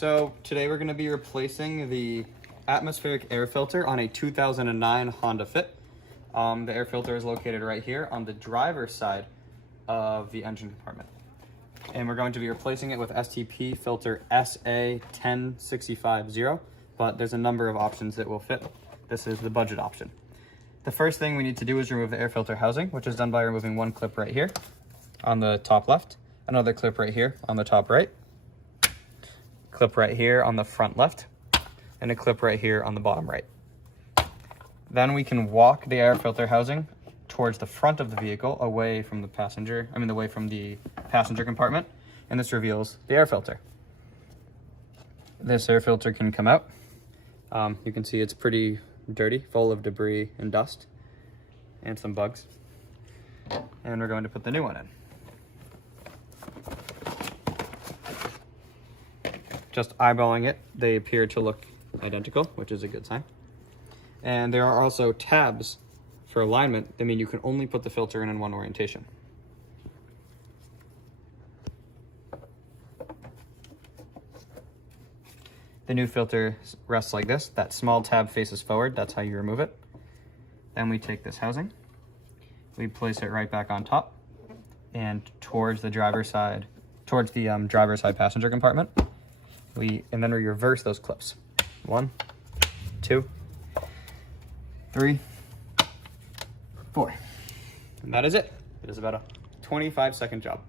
So today we're going to be replacing the atmospheric air filter on a 2009 Honda Fit. The air filter is located right here on the driver's side of the engine compartment. And we're going to be replacing it with STP filter SA10650, but there's a number of options that will fit. This is the budget option. The first thing we need to do is remove the air filter housing, which is done by removing one clip right here on the top left, another clip right here on the top right, clip right here on the front left, and a clip right here on the bottom right. Then we can walk the air filter housing towards the front of the vehicle, away from the passenger compartment, and this reveals the air filter. This air filter can come out. You can see it's pretty dirty, full of debris and dust and some bugs. And we're going to put the new one in. Just eyeballing it, they appear to look identical, which is a good sign. And there are also tabs for alignment that mean you can only put the filter in one orientation. The new filter rests like this. That small tab faces forward. That's how you remove it. Then we take this housing, we place it right back on top and towards the driver's side, driver's side passenger compartment. And then we reverse those clips. 1, 2, 3, 4. And that is it. It is about a 25-second job.